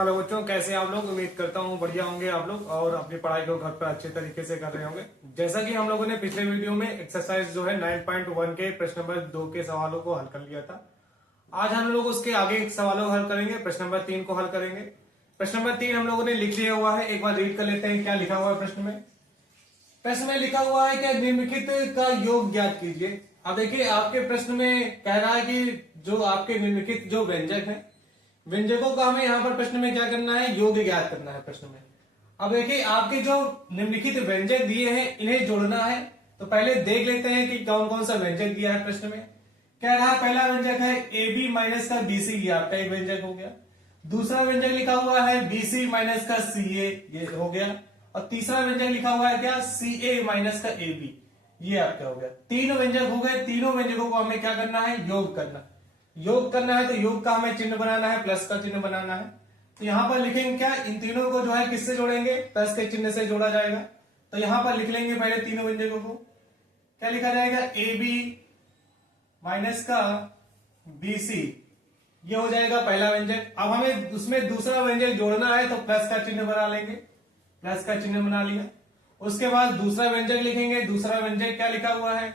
Hello बच्चों, कैसे आप लोग। उम्मीद करता हूँ बढ़िया होंगे आप लोग और अपनी पढ़ाई को घर पर अच्छे तरीके से कर रहे होंगे। जैसा कि हम लोगों ने पिछले वीडियो में एक्सरसाइज जो है 9.1 के प्रश्न नंबर 2 के सवालों को हल कर लिया था। आज हम लोग उसके आगे सवालों को हल करेंगे। प्रश्न नंबर 3 को हल करेंगे। प्रश्न नंबर 3 हम लोगों ने लिख लिया हुआ है, एक बार रीड कर लेते हैं क्या लिखा हुआ है प्रश्न में। प्रश्न में लिखा हुआ है कि निम्नलिखित का योग ज्ञात कीजिए। अब देखिए आपके प्रश्न में कह रहा है कि जो आपके निम्नलिखित जो व्यंजक है, व्यंजकों का हमें यहाँ पर प्रश्न में क्या करना है, योग ज्ञात करना है प्रश्न में। अब देखिए आपके जो निम्नलिखित व्यंजक दिए हैं इन्हें जोड़ना है। तो पहले देख लेते हैं कि कौन कौन सा व्यंजक दिया है प्रश्न में। कह रहा है पहला व्यंजक है ए बी माइनस का बी सी, ये आपका एक व्यंजक हो गया। दूसरा व्यंजक लिखा हुआ है बी सी माइनस का सी ए, ये हो गया। और तीसरा व्यंजक लिखा हुआ है क्या, सी ए माइनस का ए बी, ये आपका हो गया। तीन व्यंजक हो गए। तीनों व्यंजकों को हमें क्या करना है, योग करना। योग करना है तो योग का हमें चिन्ह बनाना है, प्लस का चिन्ह बनाना है। तो यहां पर लिखेंगे क्या, इन तीनों को जो है किससे जोड़ेंगे, प्लस के चिन्ह से जोड़ा जाएगा। तो यहां पर लिख लेंगे पहले तीनों व्यंजकों को। क्या लिखा जाएगा, ए बी माइनस का बी सी, ये हो जाएगा पहला व्यंजक। अब हमें उसमें दूसरा व्यंजक जोड़ना है तो प्लस का चिन्ह बना लेंगे, प्लस का चिन्ह बना लिया। उसके बाद दूसरा व्यंजक लिखेंगे। दूसरा व्यंजक क्या लिखा हुआ है,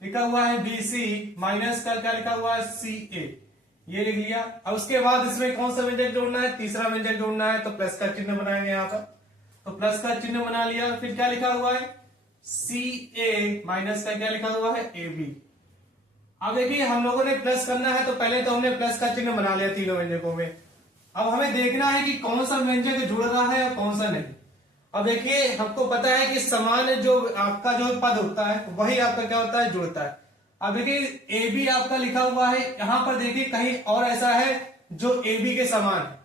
लिखा हुआ है बी सी माइनस का क्या लिखा हुआ है, सी ए, ये लिख लिया। अब उसके बाद इसमें कौन सा व्यंजक जोड़ना है, तीसरा व्यंजक जोड़ना है। तो प्लस का चिन्ह बनाएंगे यहाँ पर। तो प्लस का चिन्ह बना लिया। फिर क्या लिखा हुआ है, सी ए माइनस का क्या लिखा हुआ है, ए बी। अब देखिए हम लोगों ने प्लस करना है तो पहले तो हमने प्लस का चिन्ह बना लिया तीनों व्यंजकों में। अब हमें देखना है कि कौन सा व्यंजक जुड़ रहा है और कौन सा नहीं। अब देखिए हमको पता है कि समान जो आपका जो पद होता है वही आपका क्या होता है, जुड़ता है। अब देखिए ए बी आपका लिखा हुआ है, यहां पर देखिए कहीं और ऐसा है जो ए बी के समान है,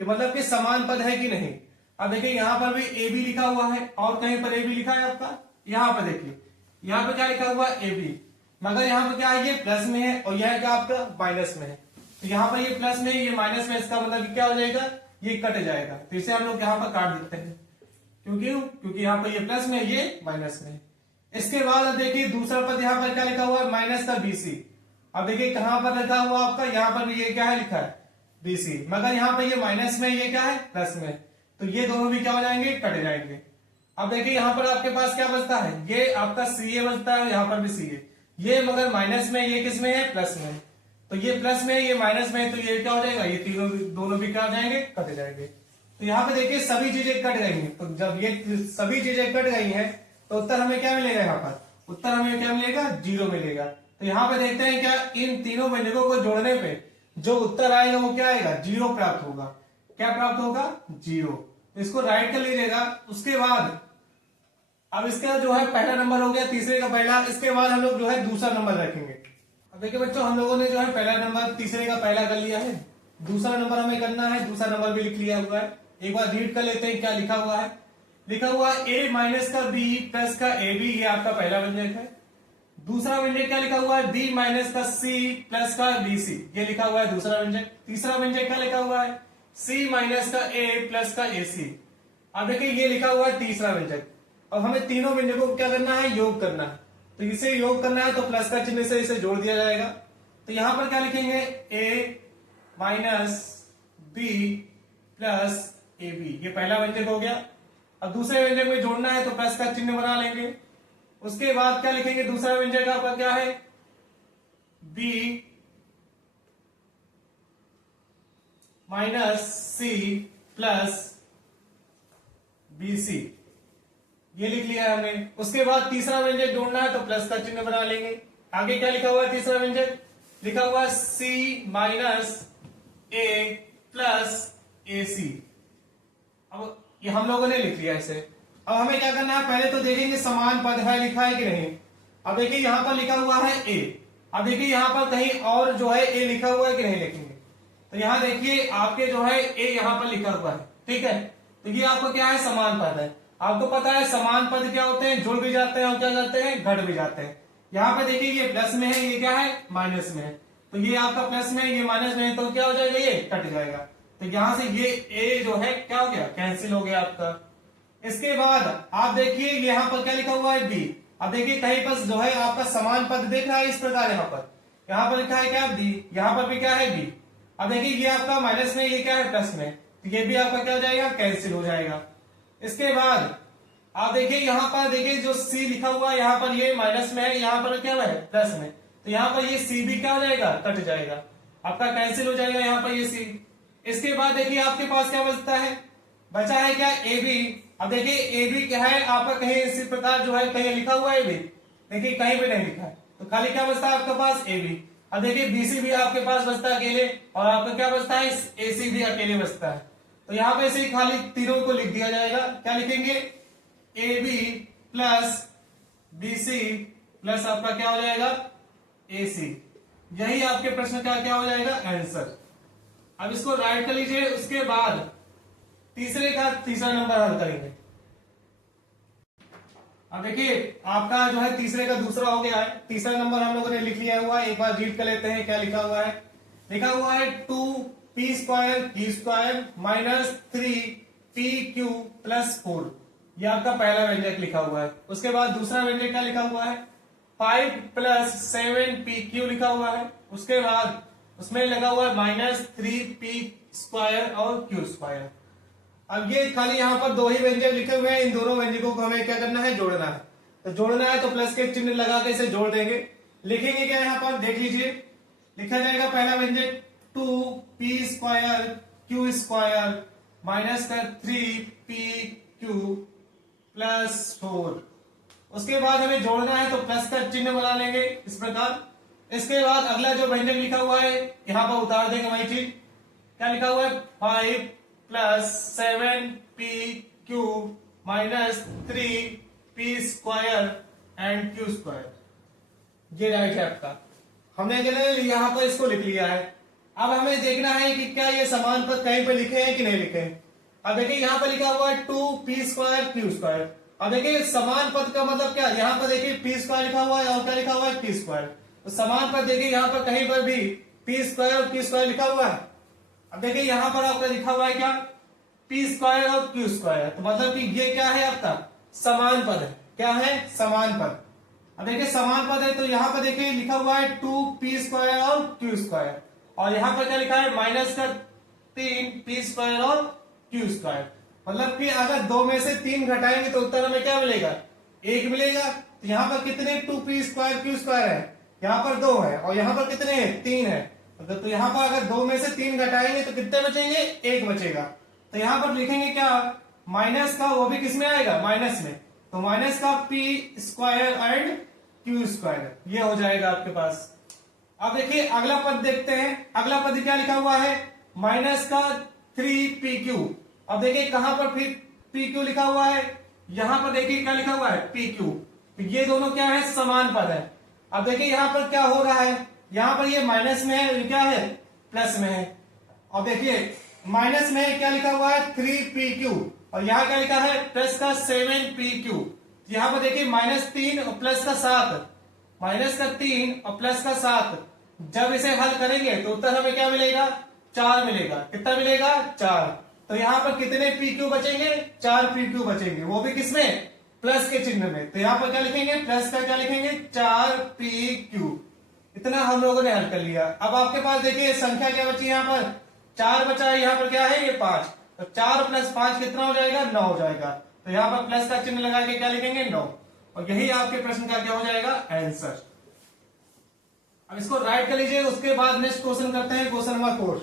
कि मतलब कि समान पद है कि नहीं। अब देखिए यहां पर भी ए बी लिखा हुआ है और कहीं पर ए बी लिखा है आपका। यहां पर देखिए यहां पर क्या लिखा हुआ है, ए बी, मगर यहां पर क्या है, ये प्लस में है और यह क्या आपका माइनस में है। तो यहां पर ये प्लस में, ये माइनस में, इसका मतलब क्या हो जाएगा, ये कट जाएगा। तो इसे हम लोग यहां पर काट देते हैं, क्योंकि यहाँ पर ये प्लस में, ये माइनस में। इसके बाद अब देखिए दूसरा पद यहाँ पर क्या लिखा हुआ है, माइनस का बीसी। अब देखिए कहां पर लिखा हुआ आपका, यहाँ पर भी ये क्या है, लिखा है बीसी, मगर यहाँ पर ये माइनस में, ये क्या है प्लस में। तो ये दोनों भी क्या हो जाएंगे, कट जाएंगे। अब देखिए यहाँ पर आपके पास क्या बचता है, ये आपका सी ए बचता है, यहाँ पर भी सी ए, ये मगर माइनस में, ये किस में है, प्लस में। तो ये प्लस में, ये माइनस में, तो ये क्या हो जाएगा, ये तीनों दोनों भी क्या हो जाएंगे, कट जाएंगे। तो यहाँ पे देखिए सभी चीजें कट गई हैं। तो जब ये सभी चीजें कट गई हैं तो उत्तर हमें क्या मिलेगा, यहाँ पर उत्तर हमें क्या मिलेगा, 0 मिलेगा। तो यहाँ पे देखते हैं क्या, इन तीनों व्यंजकों को जोड़ने पे जो उत्तर आएगा वो क्या आएगा, 0 प्राप्त होगा। क्या प्राप्त होगा, 0। तो इसको राइट कर लीजिएगा। उसके बाद अब इसका जो है पहला नंबर हो गया, तीसरे का पहला। इसके बाद हम लोग जो है दूसरा नंबर रखेंगे। अब देखिए बच्चों हम लोगों ने जो है पहला नंबर तीसरे का पहला कर लिया है, दूसरा नंबर हमें करना है, दूसरा नंबर भी लिख लिया हुआ है। एक बार रीड कर लेते हैं क्या लिखा हुआ है। लिखा हुआ है ए माइनस का बी प्लस का ए बी, ये आपका पहला व्यंजक है। दूसरा व्यंजक क्या लिखा हुआ है, बी माइनस का सी प्लस का बी सी, ये लिखा हुआ है दूसरा व्यंजक। तीसरा व्यंजक क्या लिखा हुआ है, सी माइनस का ए प्लस का ए सी। अब देखिए ये लिखा हुआ है तीसरा व्यंजक। अब हमें तीनों व्यंजकों को क्या करना है, योग करना है। तो इसे योग करना है तो प्लस का चिन्ह से इसे जोड़ दिया जाएगा। तो यहां पर क्या लिखेंगे, A minus B plus A B, ये पहला व्यंजक हो गया। अब दूसरे व्यंजक में जोड़ना है तो प्लस का चिन्ह बना लेंगे। उसके बाद क्या लिखेंगे, दूसरा व्यंजक आपका क्या है, B minus C plus B C, ये लिख लिया है हमने। उसके बाद तीसरा व्यंजक जोड़ना है तो प्लस का चिन्ह बना लेंगे। आगे क्या लिखा हुआ है, तीसरा व्यंजक लिखा हुआ है सी माइनस ए प्लस ए सी। अब ये हम लोगों ने लिख लिया इसे। अब हमें क्या करना है, पहले तो देखेंगे समान पद है लिखा है कि नहीं। अब देखिए यहां पर लिखा हुआ है ए। अब देखिए यहां पर कहीं और जो है ए लिखा हुआ है कि नहीं लिखेंगे। तो यहां देखिए आपके जो है ए यहां पर लिखा हुआ है, ठीक है। तो ये आपको क्या है, समान पद है। आपको पता है समान पद क्या होते हैं, जुड़ भी जाते हैं और क्या जाते हैं, घट भी जाते हैं। यहाँ पे देखिए ये प्लस में है, ये क्या है, माइनस में है। तो ये आपका प्लस में है, ये माइनस में है, तो क्या हो जाएगा, ये कट जाएगा। तो यहां से ये ए जो है क्या हो गया, कैंसिल हो गया आपका। इसके बाद आप देखिए यहाँ पर क्या लिखा हुआ है, बी। अब देखिए कहीं पर जो है आपका समान पद देख रहा है इस प्रकार, यहाँ पर लिखा है क्या, बी, यहाँ पर भी क्या है, बी। अब देखिए ये आपका माइनस में, ये क्या है, प्लस में। तो ये भी आपका क्या हो जाएगा, कैंसिल हो जाएगा। इसके बाद आप देखिए यहाँ पर देखिए जो सी लिखा हुआ है यहाँ पर ये माइनस में है, यहाँ पर क्या है प्लस में, तो यहाँ पर ये सी भी क्या हो जाएगा, कट जाएगा, आपका कैंसिल हो जाएगा यहाँ पर ये सी। इसके बाद देखिए आपके पास क्या बचता है, बचा है क्या, ए बी। अब देखिए ए बी क्या है आपका, कहीं इसी प्रकार जो है कहीं लिखा हुआ है ए बी, देखिए कहीं भी नहीं लिखा है, तो खाली क्या बचता है आपके पास ए बी। अब देखिए बीसी भी आपके पास बचता है अकेले, और आपका क्या बचता है, एसी भी अकेले बचता है। तो यहाँ पे से खाली तीनों को लिख दिया जाएगा, क्या लिखेंगे, A B plus B C plus आपका क्या हो जाएगा, ए सी। यही आपके प्रश्न का क्या हो जाएगा, आंसर। अब इसको राइट कर लीजिए। उसके बाद तीसरे का तीसरा नंबर हल करेंगे। अब देखिए आपका जो है तीसरे का दूसरा हो गया है, तीसरा नंबर हम लोगों ने लिख लिया हुआ है, एक बार रीड कर लेते हैं क्या लिखा हुआ है। लिखा हुआ है 2p square q square minus 3p q plus 4, ये आपका पहला व्यंजक लिखा हुआ है। उसके बाद दूसरा व्यंजक क्या लिखा हुआ है, 5 प्लस 7pq लिखा हुआ है। उसके बाद उसमें लगा हुआ है माइनस 3p स्क्वायर और q स्क्वायर। अब ये खाली यहाँ पर दो ही व्यंजक लिखे हुए हैं, इन दोनों व्यंजकों को हमें क्या करना है, जोड़ना है। तो जोड़ना है तो प्लस के चिन्ह लगा के इसे जोड़ देंगे। लिखेंगे क्या यहाँ पर देख लीजिए, लिखा जाएगा पहला व्यंजक 2p square q square minus का 3pq प्लस 4। उसके बाद हमें जोड़ना है तो प्लस का चिन्ह बना लेंगे इस प्रकार। इसके बाद अगला जो व्यंजक लिखा हुआ है यहाँ पर उतार देंगे वही चीज, क्या लिखा हुआ है, 5 plus 7pq minus 3p square and q square, ये राइट है आपका। हमने यहाँ पर इसको लिख लिया है। अब हमें देखना है कि क्या ये समान पद कहीं पे लिखे हैं कि नहीं लिखे हैं। अब देखिए यहाँ पर लिखा हुआ है 2p स्क्वायर q स्क्वायर। अब देखिए समान पद का मतलब क्या, यहाँ पर देखिए p स्क्वायर लिखा हुआ है और क्या लिखा हुआ है, q स्क्वायर। तो समान पद देखिए यहाँ पर कहीं पर भी p स्क्वायर और q स्क्वायर लिखा हुआ है। अब देखिए यहाँ पर आपका लिखा हुआ है क्या, p स्क्वायर और q स्क्वायर, तो मतलब कि ये क्या है आपका समान पद है, क्या है, समान पद। अब देखिए समान पद है तो यहाँ पर देखिए लिखा हुआ है 2p स्क्वायर और q स्क्वायर, और यहाँ पर क्या लिखा है माइनस का 3p स्क्वायर और q स्क्वायर। मतलब कि अगर दो में से 3 घटाएंगे तो उत्तर हमें क्या मिलेगा, 1 मिलेगा। तो यहाँ पर कितने 2p स्क्वायर q स्क्वायर है, यहाँ पर 2 है, और यहाँ पर कितने हैं, 3 है। तो यहाँ पर अगर 2 में से 3 घटाएंगे तो कितने बचेंगे, 1 बचेगा। तो यहाँ पर लिखेंगे क्या, माइनस का, वो भी किसमें आएगा, माइनस में, तो माइनस का p square and q square, ये हो जाएगा आपके पास। अब देखिए अगला पद देखते हैं। अगला पद क्या लिखा हुआ है, माइनस का 3pq। अब देखिए कहां पर फिर pq लिखा हुआ है, यहां पर देखिए क्या लिखा हुआ है, pq। तो ये दोनों क्या है, समान पद है। अब देखिए यहां पर क्या हो रहा है, यहां पर ये माइनस में है, क्या है, प्लस में है। अब देखिए माइनस में क्या लिखा हुआ है, 3pq, और यहाँ क्या लिखा है, प्लस का 7pq। यहाँ पर देखिए माइनस 3 और प्लस का 7, माइनस का 3 और प्लस का 7, जब इसे हल करेंगे तो उत्तर हमें क्या मिलेगा, 4 मिलेगा। कितना मिलेगा, 4। तो यहाँ पर कितने pq बचेंगे, 4 pq बचेंगे, वो भी किसमें, प्लस के चिन्ह में। तो यहाँ पर क्या लिखेंगे, प्लस का क्या लिखेंगे, 4pq। इतना हम लोगों ने हल कर लिया। अब आपके पास देखिए संख्या क्या बची, यहाँ पर 4 बचा है, यहाँ पर क्या है, ये 5। तो 4 प्लस 5 कितना हो जाएगा, 9 हो जाएगा। तो यहाँ पर प्लस का चिन्ह लगा के क्या लिखेंगे, 9, और यही आपके प्रश्न का क्या हो जाएगा, आंसर। अब इसको राइट कर लीजिए। उसके बाद नेक्स्ट क्वेश्चन करते हैं, क्वेश्चन नंबर 4।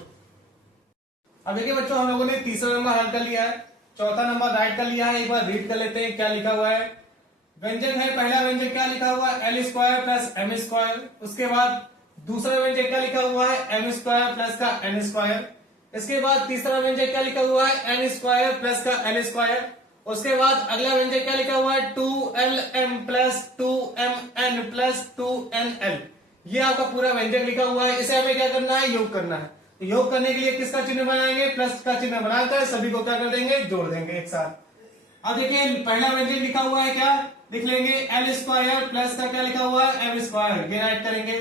अब देखिए बच्चों हम लोगों ने तीसरा नंबर हल कर लिया है, चौथा नंबर राइट कर लिया है। एक बार रीड कर लेते हैं क्या लिखा हुआ है। व्यंजक है, पहला व्यंजक क्या लिखा हुआ है, L square plus M square. उसके बाद दूसरा व्यंजक क्या लिखा हुआ है, एम स्क्वायर प्लस का एन स्क्वायर। इसके बाद तीसरा व्यंजक क्या लिखा हुआ है, एन स्क्वायर प्लस का एल स्क्वायर। उसके बाद अगला व्यंजक क्या लिखा हुआ है, 2lm plus 2mn plus 2nl। ये आपका पूरा व्यंजक लिखा हुआ है। इसे हमें क्या करना है, योग करना है। तो योग करने के लिए किसका चिन्ह बनाएंगे, प्लस का चिन्ह बनाकर सभी को क्या कर देंगे, जोड़ देंगे एक साथ। अब देखिए पहला व्यंजक लिखा हुआ है, क्या लिख लेंगे, एल स्क्वायर प्लस का क्या लिखा हुआ है, एम स्क्वायर, ये राइट करेंगे।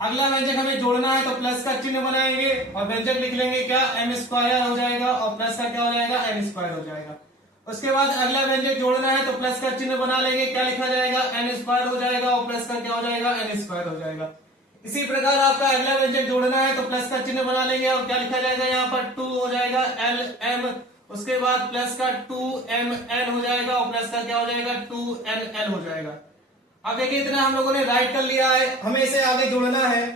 अगला व्यंजक हमें जोड़ना है तो प्लस का चिन्ह बनाएंगे और व्यंजक लिख लेंगे क्या, एम स्क्वायर हो जाएगा और प्लस का क्या हो जाएगा, एन स्क्वायर हो जाएगा। उसके बाद अगला व्यंजक जोड़ना है तो प्लस का चिन्ह बना लेंगे, क्या लिखा जाएगा, एन स्क्वायर हो जाएगा और प्लस का क्या हो जाएगा, एन स्क्वायर हो जाएगा। इसी प्रकार आपका अगला व्यंजक जोड़ना है तो प्लस का चिन्ह बना लेंगे और क्या लिखा जाएगा यहाँ पर 2 हो जाएगा LM, उसके बाद प्लस का 2MN हो जाएगा और प्लस का क्या हो जाएगा 2NN हो जाएगा। अब देखिए इतना हम लोगों ने राइट कर लिया है, हमें इसे आगे जोड़ना है।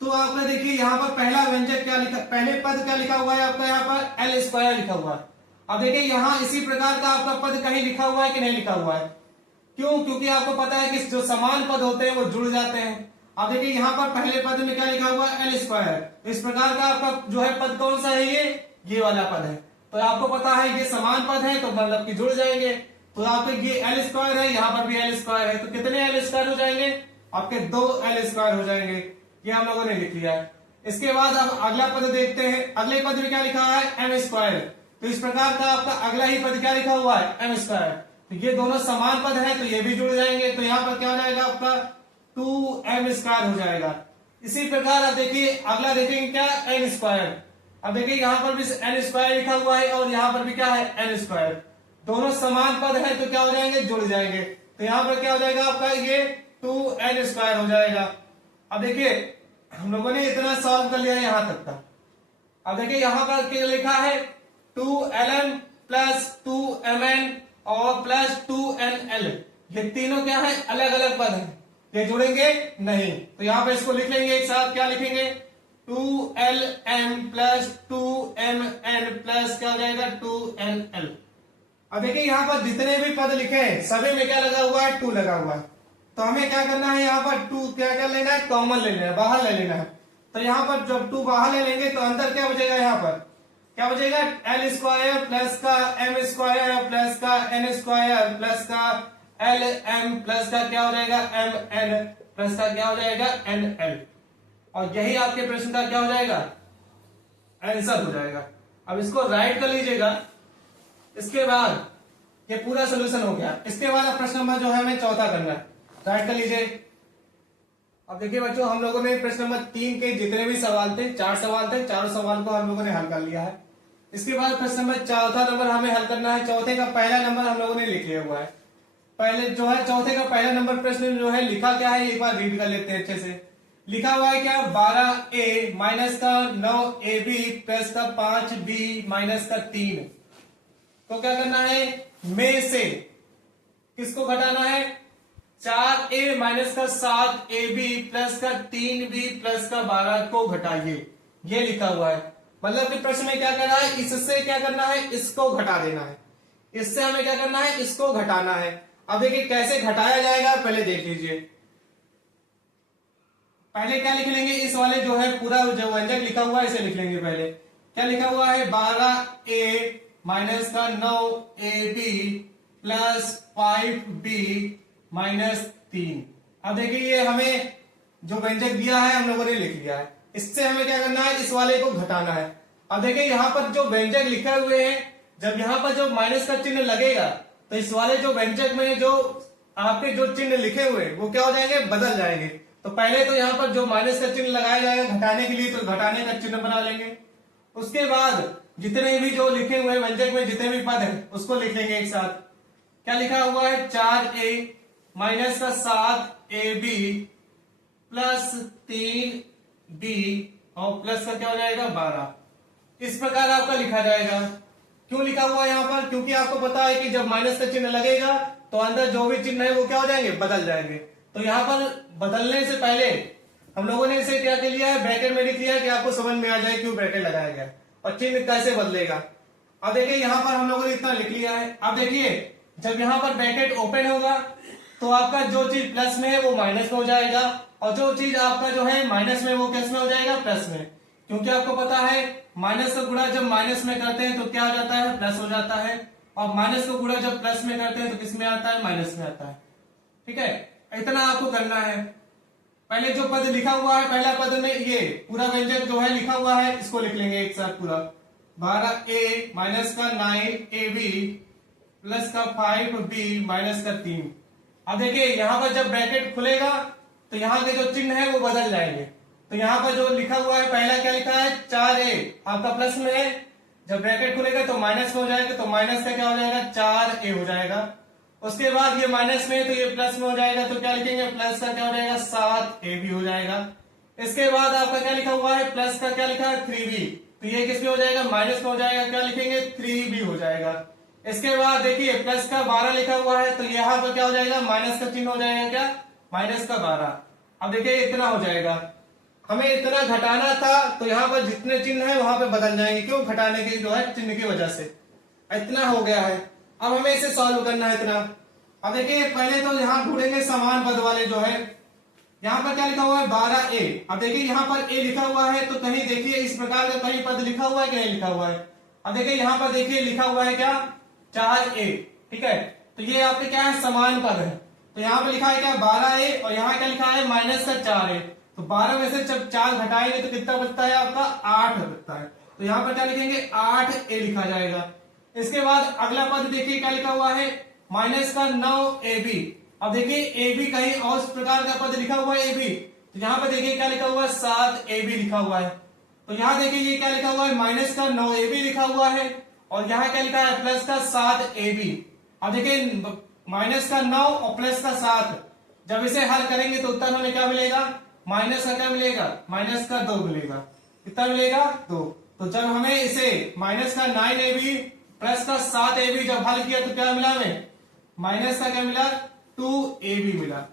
तो आपका देखिए यहाँ पर पहला व्यंजक क्या लिखा, पहले पद क्या लिखा हुआ है आपका यहाँ पर L स्क्वायर लिखा हुआ है। अब देखिए यहाँ इसी प्रकार का आपका पद कहीं लिखा हुआ है कि नहीं लिखा हुआ है, क्यों? क्योंकि आपको पता है कि जो समान पद होते हैं वो जुड़ जाते हैं। अब देखिए यहाँ पर पहले पद में क्या लिखा हुआ है L स्क्वायर। इस प्रकार का आपका जो है पद कौन सा है, ये वाला पद है। तो आपको पता है ये समान पद है तो मतलब कि जुड़ जाएंगे। तो आपके ये L स्क्वायर है, यहाँ पर भी L स्क्वायर है, तो कितने L स्क्वायर हो जाएंगे? आपके 2 L स्क्वायर हो जाएंगे। ये हम लोगों ने लिख लिया है। इसके बाद अब अगला पद देखते हैं। अगले पद में क्या लिखा है M स्क्वायर। तो इस प्रकार का आपका अगला ही पद क्या लिखा हुआ है M स्क्वायर। तो ये दोनों समान पद हैं तो ये भी जुड़ जाएंगे। तो यहाँ पर क्या हो जाएगा आपका 2M स्क्वायर हो जाएगा। इसी प्रकार अब देखिए अगला देखेंगे क्या N स्क्वायर। अब देखिए यहाँ पर भी N स्क्वायर लिखा हुआ है और यहाँ पर भी क्या है N स्क्वायर। दोनों समान पद हैं तो क्या हो जाएंगे, जुड़ जाएंगे। तो यहाँ पर क्या हो जाएगा आपका ये 2N स्क्वायर हो जाएगा। अब देखिए हम लोगों ने इतना सॉल्व कर लिया यहां तक का। अब देखिए यहाँ पर क्या लिखा है 2LM प्लस 2MN और प्लस 2NL। ये तीनों क्या है, अलग अलग पद हैं, ये जुड़ेंगे नहीं। तो यहाँ पे इसको लिख लेंगे एक साथ। क्या लिखेंगे 2LM प्लस 2MN प्लस क्या हो जाएगा 2NL। अब देखिए यहाँ पर जितने भी पद लिखे हैं सभी में क्या लगा हुआ है 2 लगा हुआ है। तो हमें क्या करना है यहाँ पर 2 क्या कर लेना है, कॉमन ले लेना है, बाहर ले लेना है। तो यहाँ पर जब 2 बाहर ले लेंगे तो अंदर क्या बचेगा, यहाँ पर क्या बचेगा L स्क्वायर प्लस का M स्क्वायर प्लस का N स्क्वायर प्लस का LM प्लस का क्या हो जाएगा MN प्लस का क्या हो जाएगा NL। और यही आपके प्रश्न का क्या हो जाएगा आंसर हो जाएगा। अब इसको राइट कर लीजिएगा। इसके बाद ये पूरा सोल्यूशन हो गया। इसके बाद अब प्रश्न नंबर जो है हमें चौथा करना है, राइट कर लीजिए। अब देखिए बच्चों हम लोगों ने प्रश्न नंबर 3 के जितने भी सवाल थे, 4 सवाल थे, चारों सवाल को हम लोगों ने हल कर लिया है। इसके बाद प्रश्न नंबर चौथा नंबर हमें हल करना है। चौथे का पहला नंबर हम लोगों ने लिख लिया हुआ है। पहले जो है चौथे का पहला नंबर प्रश्न जो है लिखा क्या है, एक बार रीड कर लेते हैं अच्छे से। लिखा हुआ है क्या 12A माइनस का 9AB प्लस का 5B माइनस का 3। तो क्या करना है, में से किसको घटाना है, 4A माइनस का 7AB प्लस का 3B प्लस का 12 को घटाइए। ये लिखा हुआ है। मतलब कि प्रश्न में क्या करना है, इससे क्या करना है, इसको घटा देना है। इससे हमें क्या करना है, इसको घटाना है। अब देखिए कैसे घटाया जाएगा, पहले देख लीजिए। पहले क्या लिख लेंगे, इस वाले जो है पूरा जो व्यंजक लिखा हुआ है इसे लिख लेंगे। पहले क्या लिखा हुआ है 12A माइनस का 9AB प्लस 5B माइनस 3। अब देखिए ये हमें जो व्यंजक दिया है हम लोगों ने लिख लिया है। इससे हमें क्या करना है, इस वाले को घटाना है। अब देखिए यहाँ पर जो व्यंजक लिखे हुए हैं, जब यहाँ पर जो माइनस का चिन्ह लगेगा तो इस वाले जो व्यंजक में जो आपके जो चिन्ह लिखे हुए वो क्या हो जाएंगे, बदल जाएंगे। तो पहले तो यहाँ पर जो माइनस का चिन्ह लगाया जाएगा घटाने के लिए, तो घटाने का चिन्ह बना लेंगे। उसके बाद जितने भी जो लिखे हुए व्यंजक में जितने भी पद है उसको लिख लेंगे एक साथ। क्या लिखा हुआ है 4A माइनस का 7AB प्लस 3B और प्लस का क्या हो जाएगा 12। इस प्रकार आपका लिखा जाएगा। क्यों लिखा हुआ है यहाँ पर, क्योंकि आपको पता है कि जब माइनस का चिन्ह लगेगा तो अंदर जो भी चिन्ह है वो क्या हो जाएंगे, बदल जाएंगे। तो यहाँ पर बदलने से पहले हम लोगों ने इसे क्या कर लिया है, ब्रैकेट में लिख लिया है कि आपको समझ में आ जाए क्यों ब्रैकेट लगाया गया और चिन्ह कैसे बदलेगा। अब देखिए यहाँ पर हम लोगों ने इतना लिख लिया है। अब देखिए जब यहाँ पर ब्रैकेट ओपन होगा तो आपका जो चीज प्लस में है वो माइनस में हो जाएगा और जो चीज आपका जो है माइनस में वो किस में हो जाएगा, प्लस में। क्योंकि आपको पता है माइनस का गुणा जब माइनस में करते हैं तो क्या हो जाता है, प्लस हो जाता है। और माइनस का गुणा जब प्लस में करते हैं तो किस में आता है, माइनस में आता है। ठीक है, इतना आपको करना है। पहले जो पद लिखा हुआ है पहला पद में ये पूरा व्यंजक जो है लिखा हुआ है इसको लिख लेंगे एक साथ पूरा। 12A माइनस का 9AB प्लस का 5B माइनस का 3। अब देखिए यहाँ पर जब ब्रैकेट खुलेगा तो यहाँ के जो चिन्ह है वो बदल जाएंगे। तो यहाँ पर जो लिखा हुआ है पहला क्या लिखा है 4A आपका प्लस में है, जब ब्रैकेट खुलेगा तो माइनस में हो जाएगा, तो माइनस का क्या हो जाएगा 4A हो जाएगा। उसके बाद ये माइनस में है तो ये प्लस में हो जाएगा, तो क्या लिखेंगे प्लस का क्या हो जाएगा 7AB हो जाएगा। इसके बाद आपका क्या लिखा हुआ है, प्लस का क्या लिखा है 3b, तो ये किस में हो जाएगा, माइनस में हो जाएगा, क्या लिखेंगे 3b हो जाएगा। इसके बाद देखिए प्लस का 12 लिखा हुआ है, तो यहाँ पर क्या हो जाएगा, माइनस का चिन्ह हो जाएगा, क्या माइनस का 12। अब देखिए इतना हो जाएगा, हमें इतना घटाना था, तो यहाँ पर जितने चिन्ह है वहां पे बदल जाएंगे, क्यों, घटाने के जो है चिन्ह की वजह से। इतना हो गया है, अब हमें इसे सॉल्व करना है इतना। अब देखिए पहले तो यहाँ ढूंढेंगे समान पद वाले जो है, यहाँ पर क्या लिखा हुआ है 12a। अब देखिए यहाँ पर a लिखा हुआ है, तो कहीं देखिए इस प्रकार का कहीं पद लिखा हुआ है कि नहीं लिखा हुआ है। अब देखिए यहाँ पर देखिए लिखा हुआ है क्या 4a, ठीक है, तो ये आपके क्या है समान पद है। तो यहाँ पे लिखा है क्या 12a और यहाँ क्या लिखा है माइनस का 4a, तो 12 में से जब 4 घटाएंगे तो कितना बचता है आपका 8 बचता है, तो यहाँ पर क्या लिखेंगे 8a लिखा जाएगा। इसके बाद अगला पद देखिए क्या लिखा हुआ है माइनस का 9ab। अब देखिए ए बी कहीं और इस प्रकार का पद लिखा हुआ है ए बी, तो यहाँ पे देखिए क्या लिखा हुआ है 7ab लिखा हुआ है। तो यहाँ देखिए ये क्या लिखा हुआ है माइनस का 9ab लिखा हुआ है और यहाँ क्या लिखा है प्लस का 7ab। अब देखिए माइनस का 9 और प्लस का 7, जब इसे हल करेंगे तो उत्तर हमें क्या मिलेगा, माइनस का क्या मिलेगा, माइनस का 2 मिलेगा। कितना मिलेगा 2। तो जब हमें इसे माइनस का 9ab प्लस का 7ab जब हल किया तो क्या मिला हमें, माइनस का क्या मिला 2ab मिला।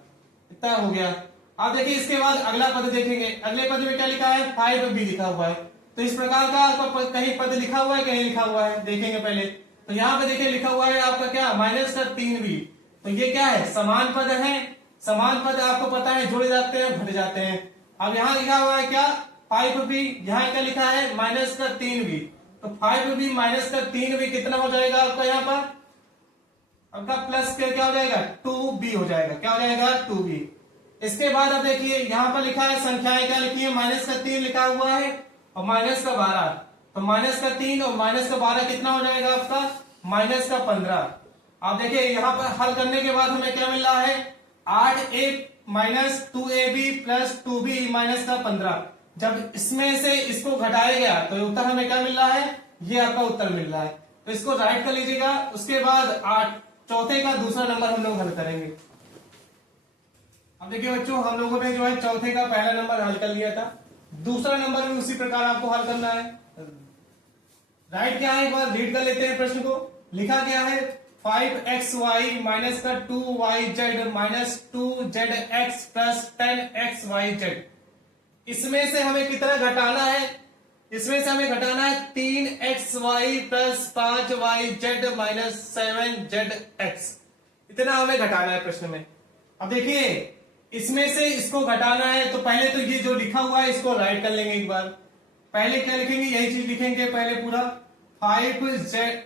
इतना हो गया। अब देखिए इसके बाद अगला पद देखेंगे, अगले पद में क्या लिखा है 5b लिखा हुआ है। तो इस प्रकार का आपका कहीं पद लिखा हुआ है कि नहीं लिखा हुआ है, देखेंगे पहले। तो यहाँ पे देखिए लिखा हुआ है आपका क्या माइनस का 3b, तो ये क्या है समान पद है। समान पद आपको पता है जुड़ जाते हैं घट जाते हैं। अब यहाँ लिखा हुआ है क्या 5b, यहाँ क्या लिखा है माइनस का 3b, तो 5b माइनस का 3b कितना हो जाएगा आपका यहाँ पर, आपका प्लस के क्या हो जाएगा 2b हो जाएगा, क्या हो जाएगा 2b। इसके बाद अब देखिए यहाँ पर लिखा है संख्याएं क्या लिखी है, माइनस का 3 लिखा हुआ है और माइनस का 12, तो माइनस का 3 और माइनस का 12 कितना हो जाएगा आपका माइनस का 15। आप देखिए यहाँ पर हल करने के बाद हमें क्या मिल रहा है 8a minus 2ab plus 2b minus का 15। जब इसमें से इसको घटाया गया तो उत्तर हमें क्या मिल रहा है, ये आपका उत्तर मिल रहा है। तो इसको राइट कर लीजिएगा। उसके बाद 8 चौथे का दूसरा नंबर हम लोग हल करेंगे। अब देखिए बच्चों हम लोगों ने जो है चौथे का पहला नंबर हल कर लिया था, दूसरा नंबर भी उसी प्रकार आपको हल करना है। राइट क्या है एक बार रीड कर लेते हैं प्रश्न को। लिखा गया है 5xy माइनस का 2yz minus 2zx plus 10xyz। इसमें से हमें कितना घटाना है, इसमें से हमें घटाना है 3xy plus 5yz minus 7zx। इतना हमें घटाना है प्रश्न में। अब देखिए इसमें से इसको घटाना है, तो पहले तो ये जो लिखा हुआ है इसको राइट कर लेंगे एक बार। पहले क्या लिखेंगे, यही चीज लिखेंगे पहले पूरा 5xy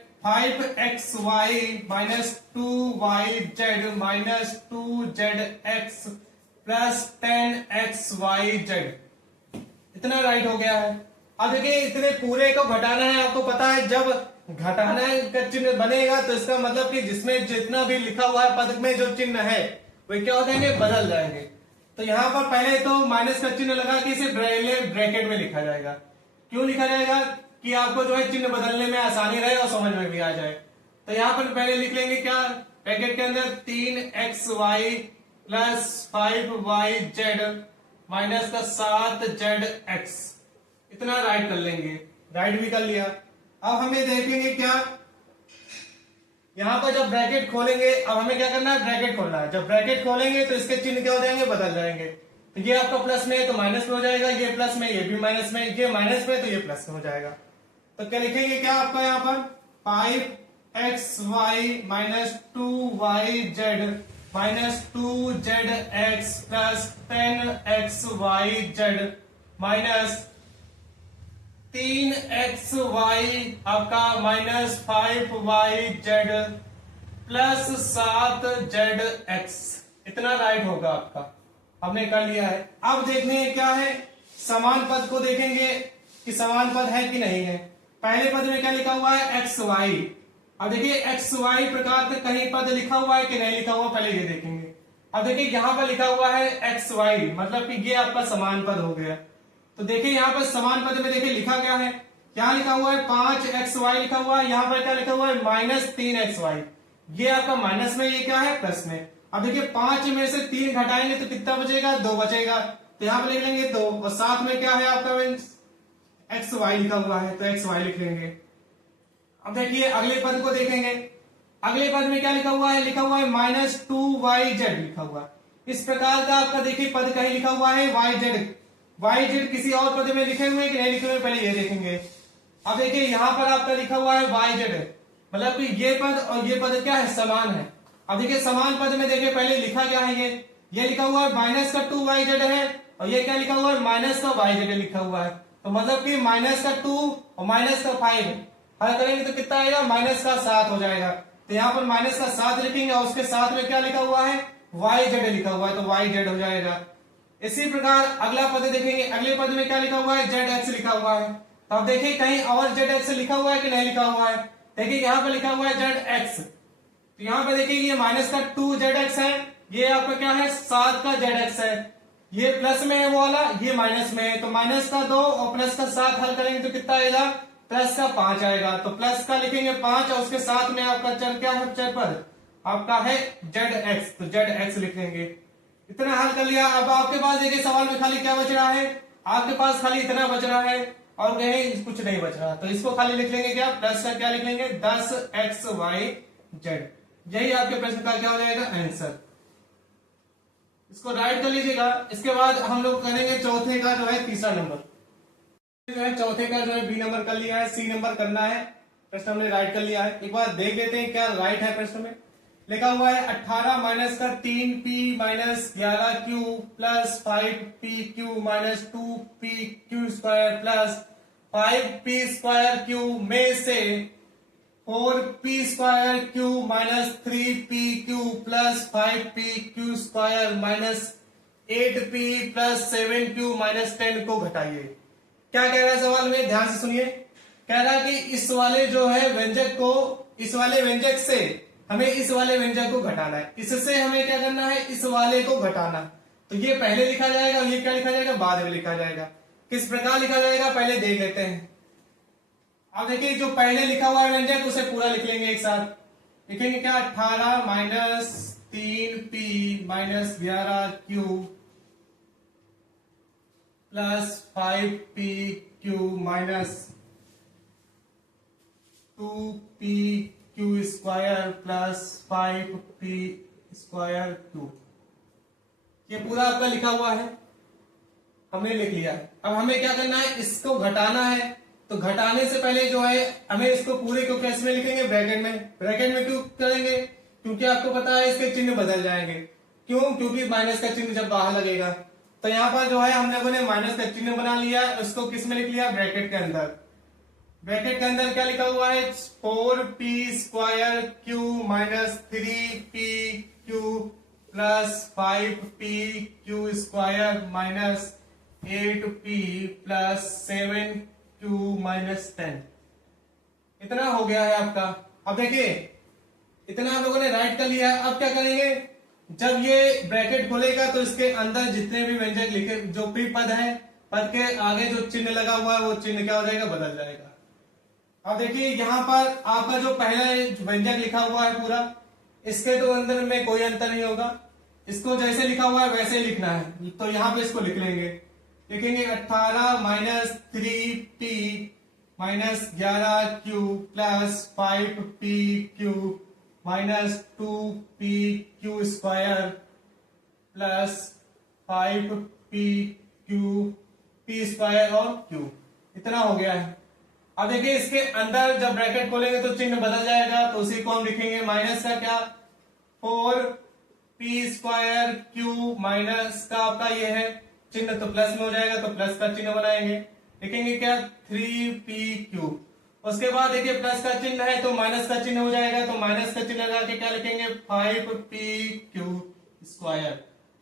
minus 2yz minus 2zx plus 10xyz। इतना राइट हो गया है। अब देखिए इतने पूरे को घटाना है, आपको पता है जब घटाना का चिन्ह बनेगा तो इसका मतलब कि जिसमें जितना भी लिखा हुआ है पद में जो चिन्ह है वे क्या हो जाएंगे, बदल जाएंगे। तो यहाँ पर पहले तो माइनस का चिन्ह लगा के इसे ब्रैकेट में लिखा जाएगा। क्यों लिखा जाएगा, कि आपको जो है चिन्ह बदलने में आसानी रहे और समझ में भी आ जाए। तो यहाँ पर पहले लिख लेंगे क्या ब्रैकेट के अंदर 3xy प्लस 5yz माइनस का 7zx। इतना राइट कर लेंगे, राइट भी कर लिया। अब हमें देखेंगे क्या, यहां पर जब ब्रैकेट खोलेंगे, अब हमें क्या करना है ब्रैकेट खोलना है। जब ब्रैकेट खोलेंगे तो इसके चिन्ह क्या हो जाएंगे, बदल जाएंगे। तो ये आपका प्लस में है तो माइनस में हो जाएगा, ये प्लस में, ये भी माइनस में, ये माइनस में तो ये प्लस में हो जाएगा। तो क्या लिखेंगे क्या आपका यहाँ पर 5xy minus 2yz minus 2zx plus 10xyz minus 3xy आपका माइनस 5yz प्लस 7zx। इतना राइट होगा आपका, हमने कर लिया है। अब देखने क्या है, समान पद को देखेंगे कि समान पद है कि नहीं है। पहले पद में क्या लिखा हुआ है xy। अब देखिए xy प्रकार का कहीं पद लिखा हुआ है कि नहीं लिखा हुआ, पहले ये देखेंगे। अब देखिए यहाँ पर लिखा हुआ है xy, मतलब कि ये आपका समान पद हो गया। तो देखिए यहाँ पर समान पद में देखिए लिखा क्या है, क्या लिखा हुआ है 5xy लिखा हुआ है, यहाँ पर क्या लिखा हुआ है माइनस 3xy। ये आपका माइनस में, ये क्या है प्लस में। अब देखिए 5 में से 3 घटाएंगे तो कितना बचेगा, 2 बचेगा। तो यहाँ पे लिख लेंगे 2 और साथ में क्या है आपका एक्स वाई लिखा हुआ है तो एक्स वाई लिख लेंगे। अब देखिए अगले पद को देखेंगे। अगले पद में क्या लिखा हुआ है? लिखा हुआ है -2yz लिखा हुआ है। इस प्रकार का आपका देखिए पद कहीं लिखा हुआ है yz किसी और पद में लिखे हुए कि नहीं लिखे हुए पहले ये देखेंगे। अब देखिए यहाँ पर आपका लिखा हुआ है yz, मतलब कि ये पद और ये पद क्या है? समान है। अब देखिए समान पद में देखिए पहले लिखा क्या है? ये लिखा हुआ है -2yz है और ये क्या लिखा हुआ है? -yz लिखा हुआ है। तो मतलब कि -2 और -5 हल करेंगे तो कितना आएगा? -7 हो जाएगा। तो यहाँ पर -7 लिखेंगे और उसके साथ में क्या लिखा हुआ है? yz लिखा हुआ है तो yz हो जाएगा। इसी प्रकार अगला पद देखेंगे। अगले पद में क्या लिखा हुआ है? zx लिखा हुआ है। तो अब देखिए कहीं और zx लिखा हुआ है कि नहीं लिखा हुआ है? देखिए यहाँ पे लिखा हुआ है zx, तो यहाँ पे देखिए ये -2zx है, ये आपका क्या है? 7 का zx है। ये प्लस में है वो वाला, ये माइनस में है, तो -2 और +7 हल करेंगे तो कितना आएगा? +5 आएगा। तो प्लस का लिखेंगे 5 और उसके साथ में आपका चर क्या है? चर पद आपका है zx, तो zx लिखेंगे। इतना हल कर लिया। अब आपके पास देखिए सवाल में खाली क्या बच रहा है? आपके पास खाली इतना बच रहा है और कहीं कुछ नहीं बच रहा, तो इसको खाली लिख लेंगे क्या? प्लस का क्या लिखेंगे? 10xyz। यही आपके प्रश्न का क्या हो जाएगा? आंसर। इसको राइट कर लीजिएगा। इसके बाद हम लोग करेंगे चौथे का जो है तीसरा नंबर, जो है चौथे का जो है बी नंबर कर लिया है, सी नंबर करना है। प्रश्न हमने राइट कर लिया है। एक बार देख लेते हैं क्या राइट है। प्रश्न में लिखा हुआ है 18 माइनस का 3p minus 11q plus 5pq minus 2pq square plus 5p square q में से 4p square q minus 3pq plus 5pq square minus 8p plus 7q minus 10 को घटाइए। क्या कह रहा है सवाल में? ध्यान से सुनिए। कह रहा है कि इस वाले जो है व्यंजक को, इस वाले व्यंजक से हमें इस वाले व्यंजक को घटाना है, इससे हमें क्या करना है? इस वाले को घटाना। तो ये पहले लिखा जाएगा और ये क्या लिखा जाएगा? बाद में लिखा जाएगा। किस प्रकार लिखा जाएगा पहले देख लेते हैं। अब देखिए जो पहले लिखा हुआ है व्यंजक उसे पूरा लिख लेंगे एक साथ। लिखेंगे क्या? 18 minus 3p minus 11q plus 5pq minus 2pq square plus 5p square q। ये पूरा आपका लिखा हुआ है, हमने लिख लिया। अब हमें क्या करना है? इसको घटाना है। तो घटाने से पहले जो है हमें इसको पूरे को कैसे में लिखेंगे? ब्रैकेट में। ब्रैकेट में क्यों करेंगे? क्योंकि आपको पता है इसके चिन्ह बदल जाएंगे। क्यों? क्योंकि माइनस का चिन्ह जब बाहर लगेगा। तो यहाँ पर जो है हम लोगों ने माइनस का चिन्ह बना लिया, उसको किस में लिख लिया? ब्रैकेट के अंदर। ब्रैकेट के अंदर क्या लिखा हुआ है? 4p square q minus 3pq plus 5pq square minus 8p plus 7q minus 10। इतना हो गया है आपका। अब देखिए इतना हम लोगों ने राइट कर लिया है। अब क्या करेंगे? जब ये ब्रैकेट खोलेगा तो इसके अंदर जितने भी व्यंजक लिखे, जो भी पद है, पद के आगे जो चिन्ह लगा हुआ है वो चिन्ह क्या हो जाएगा? बदल जाएगा। अब देखिए यहाँ पर आपका जो पहला व्यंजक लिखा हुआ है पूरा, इसके तो अंदर में कोई अंतर नहीं होगा। इसको जैसे लिखा हुआ है वैसे ही लिखना है। तो यहाँ पे इसको लिख लेंगे। लिखेंगे 18 minus 3p minus 11q plus 5pq minus 2pq square plus 5pq p square और q। इतना हो गया है। अब देखिए इसके अंदर जब ब्रैकेट खोलेंगे तो चिन्ह बदल जाएगा, तो उसी को हम लिखेंगे माइनस का क्या? 4p स्क्वायर q माइनस का आपका ये है चिन्ह, तो प्लस में हो जाएगा, तो प्लस का चिन्ह बनाएंगे। लिखेंगे क्या? 3pq। उसके बाद देखिए प्लस का चिन्ह है तो माइनस का चिन्ह हो जाएगा, तो माइनस का चिन्ह लगा के क्या लिखेंगे? 5pq square.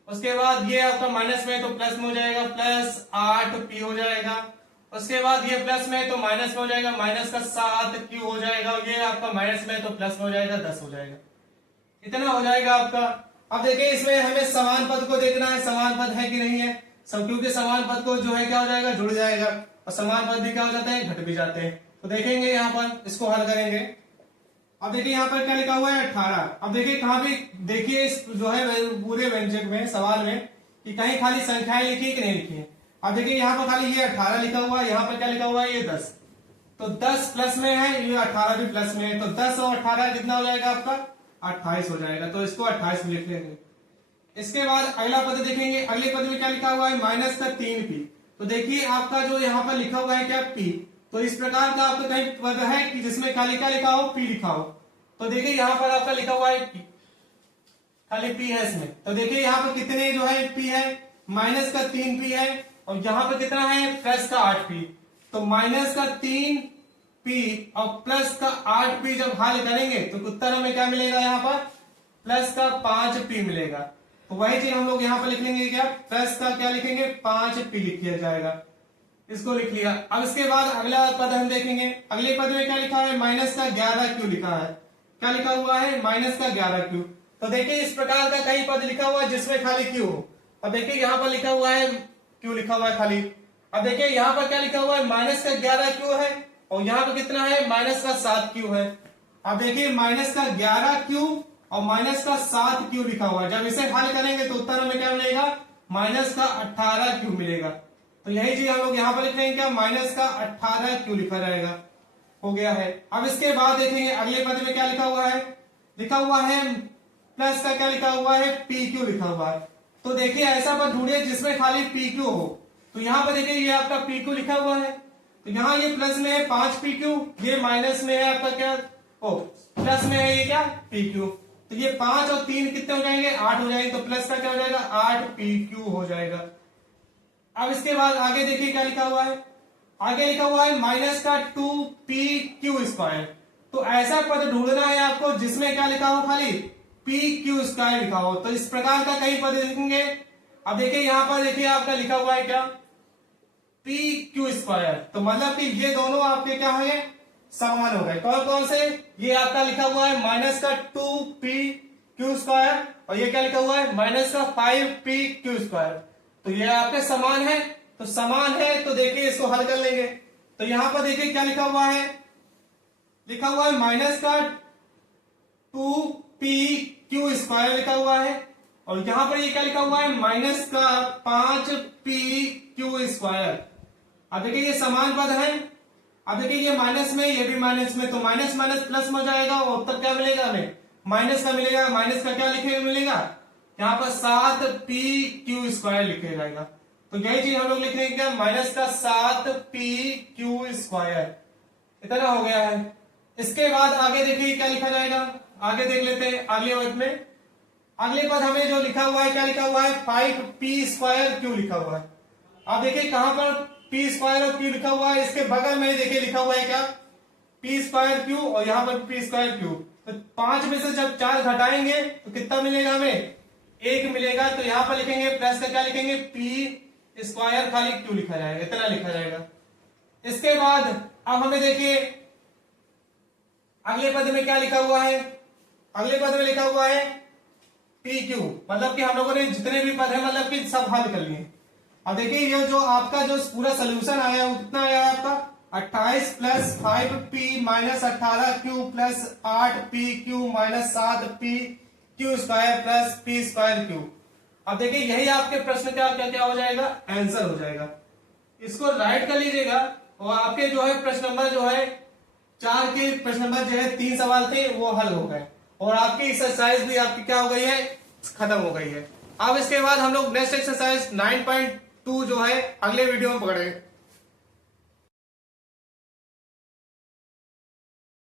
उसके बाद ये आपका माइनस में तो प्लस में हो जाएगा, प्लस 8p हो जाएगा। उसके बाद ये प्लस में तो माइनस में हो जाएगा, माइनस का 7q हो जाएगा। ये आपका माइनस में तो प्लस में हो जाएगा, 10 हो जाएगा। इतना हो जाएगा आपका। अब देखिए इसमें हमें समान पद को देखना है, समान पद है कि नहीं है सब, क्योंकि समान पद को जो है क्या हो जाएगा? जुड़ जाएगा, और समान पद भी क्या हो जाते हैं? घट भी जाते हैं। तो देखेंगे यहाँ पर, इसको हल करेंगे। अब देखिए यहाँ पर क्या लिखा हुआ है? 18। अब देखिए कहाँ भी देखिए इस जो है पूरे व्यंजक में, सवाल में कि कहीं खाली संख्याएं लिखी है कि नहीं लिखी है। अब देखिए यहाँ पर खाली ये 18 लिखा हुआ है, यहाँ पर क्या लिखा हुआ है, ये 10। तो 10 प्लस में है, ये 18 भी प्लस में है, तो 10 और 18 कितना हो जाएगा आपका 28 हो जाएगा। तो इसको 28 में लिख लेंगे। इसके बाद अगला पद देखेंगे, अगले पद में क्या लिखा हुआ है, माइनस का 3p। तो देखिए आपका जो यहाँ पर लिखा हुआ है क्या, p। तो इस प्रकार का आपका कहीं पद है कि जिसमें खाली क्या लिखा हो, p लिखा हो। तो देखिए यहाँ पर आपका लिखा हुआ है p, खाली p है इसमें। तो देखिए यहाँ पर कितने जो है p है, माइनस का 3p है, और यहाँ पर कितना है, प्लस का 8p। तो माइनस का 3p और प्लस का 8p जब हल करेंगे तो उत्तर हमें क्या मिलेगा, यहाँ पर प्लस का 5p मिलेगा। तो वही चीज हम लोग यहाँ पर लिख लेंगे, क्या प्लस का क्या लिखेंगे, 5p लिख लिया जाएगा। इसको लिख लिया। अब इसके बाद अगला पद हम देखेंगे, अगले पद में क्या लिखा है, माइनस का 11q लिखा है। क्या लिखा हुआ है, माइनस का 11q। तो देखिए इस प्रकार का कई पद लिखा हुआ है जिसमें खाली q हो। अब देखिए यहाँ पर लिखा हुआ है q लिखा हुआ है खाली। अब देखिए यहाँ पर क्या लिखा हुआ है, माइनस का 11q है, और यहाँ पर कितना है, माइनस का 7q है। अब देखिए माइनस का 11q और माइनस का 7q लिखा हुआ है। जब इसे हल करेंगे तो उत्तर हमें क्या मिलेगा, माइनस का 18q मिलेगा। तो यही चीज हम लोग यहाँ पर लिख रहे हैं, क्या माइनस का 18q लिखा रहेगा। हो गया है। अब इसके बाद देखेंगे अगले पद में क्या लिखा हुआ है, लिखा हुआ है प्लस का क्या लिखा हुआ है, pq लिखा हुआ है। तो देखिए ऐसा पद ढूंढिए जिसमें खाली pq हो। तो यहाँ पर देखिए ये आपका pq लिखा हुआ है, तो यहाँ ये प्लस में है 5pq, ये माइनस में है आपका क्या, प्लस में है ये क्या, pq। तो ये 5 और 3 कितने हो जाएंगे, 8 हो जाएंगे। तो प्लस का क्या हो जाएगा, 8pq हो जाएगा। अब इसके बाद आगे देखिए क्या लिखा हुआ है, आगे लिखा हुआ है माइनस का 2pq स्क्वायर। तो ऐसा पद ढूंढना है आपको जिसमें क्या लिखा हो, खाली pq स्क्वायर लिखा हो। तो इस प्रकार का कई पद लिखेंगे। अब देखिए यहाँ पर देखिए आपका लिखा हुआ है क्या, pq स्क्वायर। तो मतलब कि ये दोनों आपके क्या है, समान हो गए। कौन कौन से, ये आपका लिखा हुआ है माइनस का 2pq स्क्वायर, और ये क्या लिखा हुआ है, माइनस का 5pq स्क्वायर। तो ये आपके समान है। तो समान है तो देखिए इसको हल कर लेंगे। तो यहां पर देखिए क्या लिखा हुआ है, लिखा हुआ है माइनस का 2pq स्क्वायर लिखा हुआ है, और यहां पर ये क्या लिखा हुआ है, माइनस का 5pq स्क्वायर। अब देखिए ये समान पद है। अब देखिए ये माइनस में, ये भी माइनस में, तो माइनस माइनस प्लस में हो जाएगा, और उत्तर क्या मिलेगा हमें, माइनस का मिलेगा। माइनस का क्या लिखे मिलेगा, यहाँ पर 7pq स्क्वायर लिखे जाएगा। तो यही चीज हम लोग लिख रहे हैं, क्या माइनस का 7pq स्क्वायर। इतना हो गया है। इसके बाद आगे देखिए क्या लिखा जाएगा, आगे देख लेते हैं अगले पद में। अगले पद हमें जो लिखा हुआ है, क्या लिखा हुआ है, 5p स्क्वायर q लिखा हुआ है। आप देखिए कहां पर p स्क्वायर और q लिखा हुआ है, इसके बगल में देखिए लिखा हुआ है क्या, p स्क्वायर q, और यहाँ पर p स्क्वायर q। तो 5 में से जब 4 घटाएंगे तो कितना मिलेगा हमें, 1 मिलेगा। तो यहाँ पर लिखेंगे प्लस का क्या लिखेंगे, p स्क्वायर खाली q लिखा जाएगा, इतना लिखा जाएगा। इसके बाद अब हमें देखिए अगले पद में क्या लिखा हुआ है, अगले पद में लिखा हुआ है pq। मतलब कि हम लोगों ने जितने भी पद है मतलब कि सब हल कर लिए। अब देखिए ये जो आपका जो पूरा सोल्यूशन आया वो कितना आया है आपका, 28 plus 5p minus 18q plus 8pq minus 7pq square plus p square q। अब देखिए यही आपके प्रश्न का क्या क्या हो जाएगा, आंसर हो जाएगा। इसको राइट कर लीजिएगा, और आपके जो है प्रश्न नंबर जो है 4 के प्रश्न नंबर जो है 3 सवाल थे वो हल हो गए, और आपकी एक्सरसाइज भी आपकी क्या हो गई है, खत्म हो गई है। अब इसके बाद हम लोग नेक्स्ट एक्सरसाइज 9.2 जो है अगले वीडियो में पकड़ेंगे।